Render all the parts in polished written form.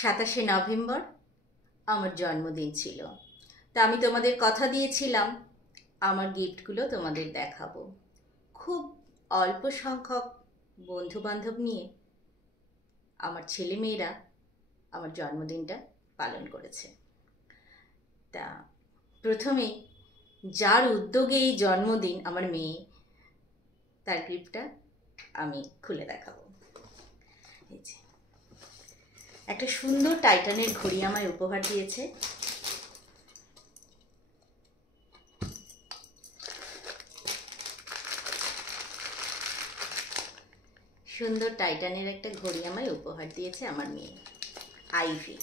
27 November আমার জন্মদিন ছিল। তা আমি তোমাদের কথা দিয়েছিলাম আমার গিফটগুলো তোমাদের দেখাবো। খুব অল্প সংখ্যক বন্ধুবান্ধব নিয়ে আমার ছেলেমেয়েরা আমার জন্মদিনটা পালন করেছে। তা প্রথমেই যার উদ্যোগে এই জন্মদিন আমার মেয়ে, তার গিফটটা আমি খুলে দেখাবো। এই যে একটা সুন্দর টাইটানের ঘড়ি আমায় উপহার দিয়েছে। সুন্দর টাইটানের একটা ঘড়ি আমায় উপহার দিয়েছে আমার মেয়ে আইভি।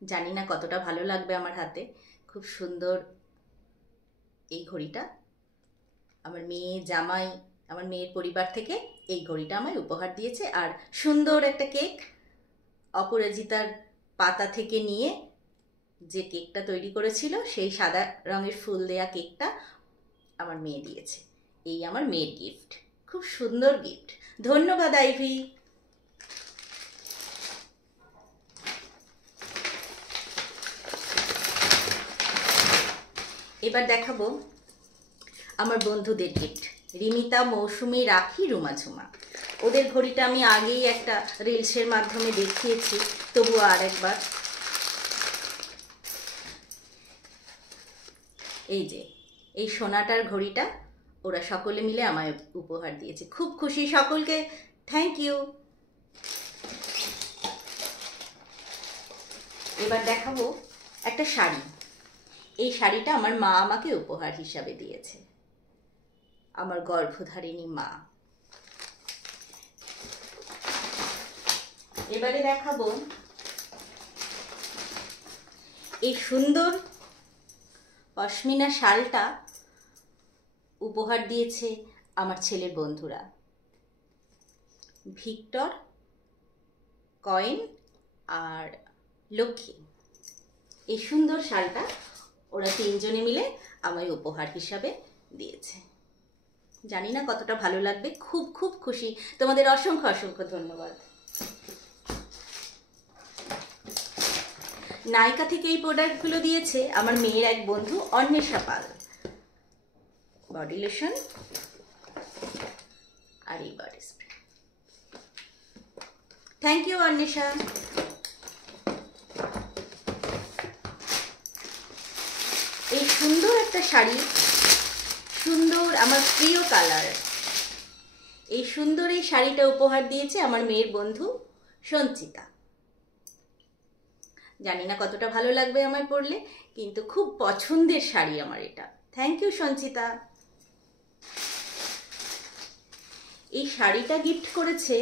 জানি না কতটা ভালো লাগবে আমার হাতে। খুব সুন্দর এই ঘড়িটা আমার মেয়ে, জামাই, আমার মেয়ের পরিবার থেকে এই ঘড়িটা আমায় উপহার দিয়েছে। আর সুন্দর একটা কেক, অপরাজিতার পাতা থেকে নিয়ে যে কেকটা তৈরি করেছিল সেই সাদা রঙের ফুল দেয়া কেকটা আমার মেয়ে দিয়েছে। এই আমার মেয়ের গিফট, খুব সুন্দর গিফট। ধন্যবাদ আইভি। এবার দেখাবো আমার বন্ধুদের গিফট। রিমিতা, মৌসুমি, রাখি, রুমা, ঝুমা। ওদের ঘড়িটা আমি আগেই একটা রিলসের মাধ্যমে দেখিয়েছি, তবুও আরেকবার। এই যে এই সোনাটার ঘড়িটা ওরা সকলে মিলে আমায় উপহার দিয়েছে। খুব খুশি, সকলকে থ্যাংক ইউ। এবার দেখাবো একটা শাড়ি। এই শাড়িটা আমার মা আমাকে উপহার হিসাবে দিয়েছে, আমার গর্ভধারিণী মা। এবারে দেখাবো এই সুন্দর পশমিনা শালটা উপহার দিয়েছে আমার ছেলের বন্ধুরা, ভিক্টর, কয়েন আর লক্ষ্মী। এই সুন্দর শালটা ওরা তিনজনে মিলে আমায় উপহার হিসাবে দিয়েছে। জানি না কতটা ভালো লাগবে। খুব খুব খুশি। তোমাদের অসংখ্য অসংখ্য ধন্যবাদ। নাইকা থেকে এই প্রোডাক্টগুলো দিয়েছে আমার মেয়ের এক বন্ধু অন্বেষা পাল। বডি লোশন আর এই body spray. Thank you Anwesha. এই সুন্দর একটা শাড়ি, সুন্দর আমার প্রিয় কালার, এই সুন্দর এই শাড়িটা উপহার দিয়েছে আমার মেয়ের বন্ধু সঞ্চিতা। জানি না কতটা ভালো লাগবে আমায় পরলে, কিন্তু খুব পছন্দের শাড়ি আমার এটা। Thank you Sanchita. এই শাড়িটা গিফট করেছে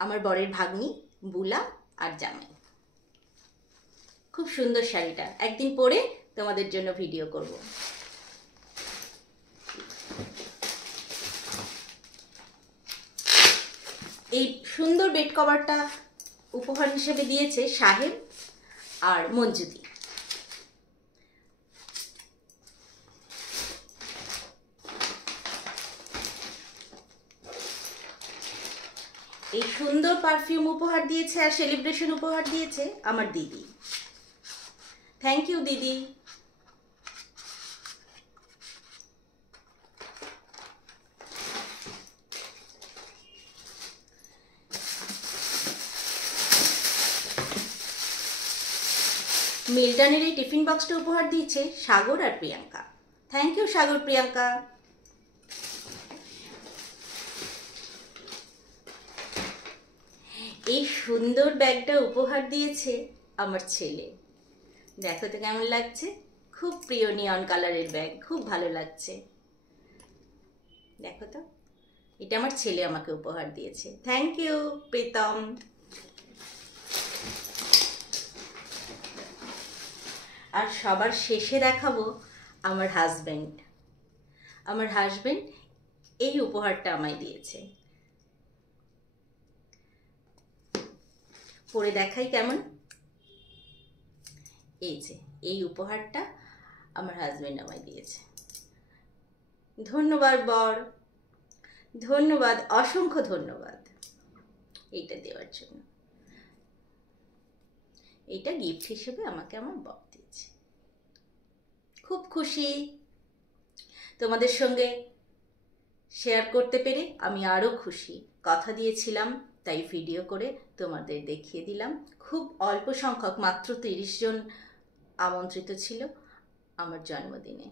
আমার বরের ভাগ্নি বুলা আর জামাই। খুব সুন্দর শাড়িটা, একদিন পরে তোমাদের জন্য ভিডিও করব। এই সুন্দর বেড কভারটা উপহার হিসেবে দিয়েছে সাহেব আর মঞ্জুদি। এই সুন্দর পারফিউম উপহার দিয়েছে আর সেলিব্রেশন উপহার দিয়েছে আমার দিদি। থ্যাংক ইউ দিদি। মিল্টনের এই টিফিন বক্সটা উপহার দিয়েছে সাগর আর প্রিয়াঙ্কা। থ্যাংক ইউ সাগর, প্রিয়াঙ্কা। এই সুন্দর ব্যাগটা উপহার দিয়েছে আমার ছেলে। দেখো তো কেমন লাগছে। খুব প্রিয় নিয়ন কালারের ব্যাগ, খুব ভালো লাগছে। দেখো তো, এটা আমার ছেলে আমাকে উপহার দিয়েছে। Thank you Pritam. আর সবার শেষে দেখাবো আমার হাজব্যান্ড। আমার হাজব্যান্ড এই উপহারটা আমায় দিয়েছে। পরে দেখাই কেমন। এই যে এই উপহারটা আমার হাজব্যান্ড আমায় দিয়েছে। ধন্যবাদ বর। ধন্যবাদ, অসংখ্য ধন্যবাদ এইটা দেওয়ার জন্য। এইটা গিফট হিসেবে আমাকে আমার বর দিয়েছে। খুব খুশি তোমাদের সঙ্গে শেয়ার করতে পেরে। আমি আরও খুশি। কথা দিয়েছিলাম তাই ভিডিও করে তোমাদের দেখিয়ে দিলাম। খুব অল্প সংখ্যক, মাত্র 30 জন আমন্ত্রিত ছিল আমার জন্মদিনে।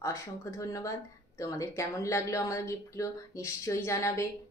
অসংখ্য ধন্যবাদ। তোমাদের কেমন লাগলো আমার গিফটগুলো নিশ্চয়ই জানাবে।